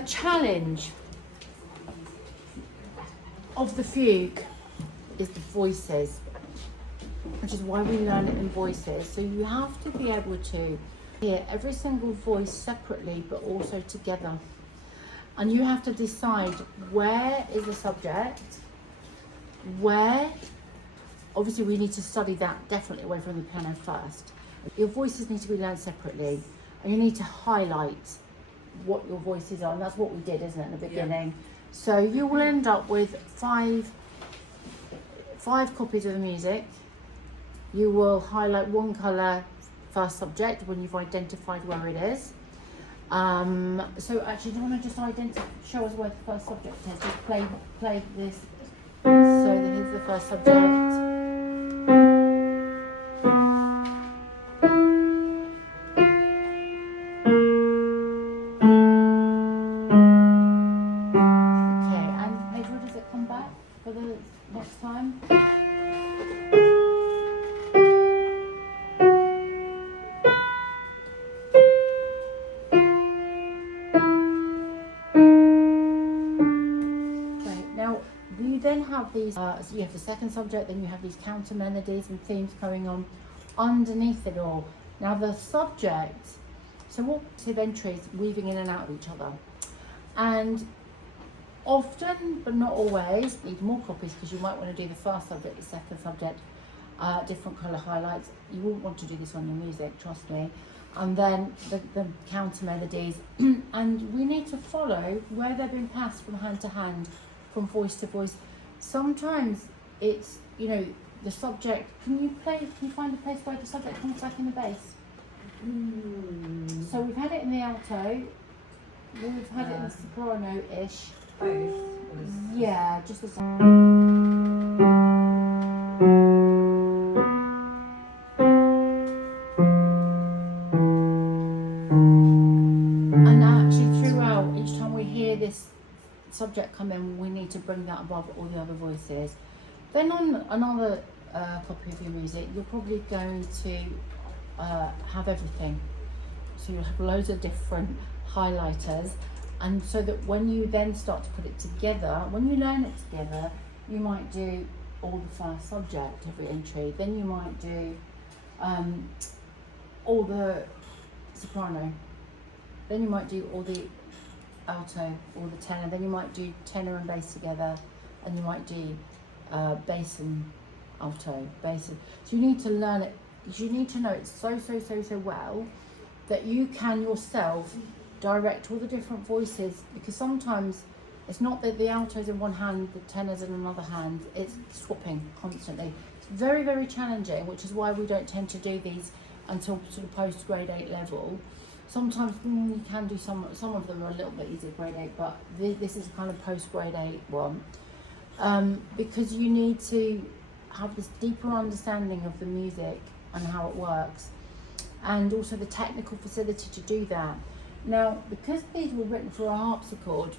The challenge of the fugue is the voices, which is why we learn it in voices. So you have to be able to hear every single voice separately but also together. And you have to decide where is the subject, where, obviously we need to study that definitely away from the piano first. Your voices need to be learned separately and you need to highlight what your voices are, and that's what we did, isn't it, in the beginning? Yeah. So you will end up with five copies of the music. You will highlight one colour first subject when you've identified where it is. So actually, do you want to just show us where the first subject is? Just play this. So here's the first subject. Next time. Okay, now you then have these, so you have the second subject, then you have these counter melodies and themes going on underneath it all. Now the subject, so what entries weaving in and out of each other, and often, but not always, need more copies because you might want to do the first subject, the second subject, different colour highlights. You won't want to do this on your music, trust me. And then the counter melodies. And we need to follow where they're being passed from hand to hand, from voice to voice. Sometimes it's, the subject, can you find a place where the subject comes back in the bass? So we've had it in the alto, we've had it in the soprano-ish. Yeah, just as and actually throughout, each time we hear this subject come in, we need to bring that above all the other voices. Then on another copy of your music, you're probably going to have everything. So you'll have loads of different highlighters. And so that when you then start to put it together, when you learn it together, you might do all the first subject, every entry. Then you might do all the soprano. Then you might do all the alto, all the tenor. Then you might do tenor and bass together. And you might do bass and alto, bass. So you need to learn it. You need to know it so well that you can yourself direct all the different voices, because sometimes it's not that the alto's in one hand, the tenor's in another hand, it's swapping constantly. It's very challenging, which is why we don't tend to do these until sort of post grade 8 level. Sometimes you can do some of them are a little bit easier grade 8, but this is kind of post grade 8 one, because you need to have this deeper understanding of the music and how it works, and also the technical facility to do that. Now, because these were written for a harpsichord,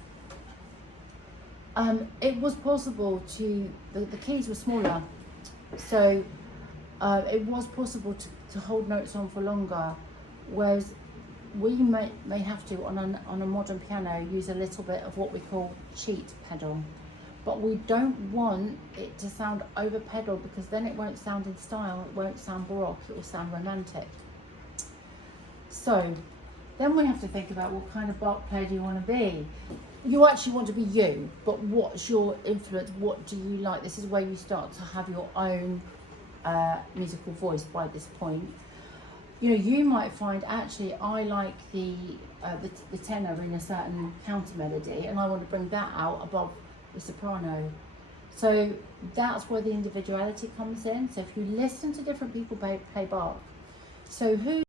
it was possible to, the keys were smaller, so it was possible to hold notes on for longer, whereas we may have to, on a modern piano, use a little bit of what we call cheat pedal. But we don't want it to sound over pedal, because then it won't sound in style, it won't sound baroque, it will sound romantic. So then we have to think about what kind of Bach player do you want to be. You actually want to be you, but what's your influence? What do you like? This is where you start to have your own musical voice by this point. You might find, actually, I like the tenor in a certain counter melody, and I want to bring that out above the soprano. So that's where the individuality comes in. So if you listen to different people play Bach, so who